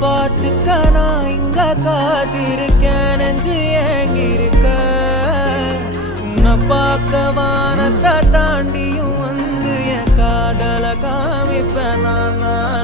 பார்த்துக்க நான் இங்க காத்திருக்கேன் நெஞ்சு ஏங்கிருக்க உன்னை பார்க்க வானத்தை தாண்டியும் வந்து என் காதல காமிப்பேன் நான்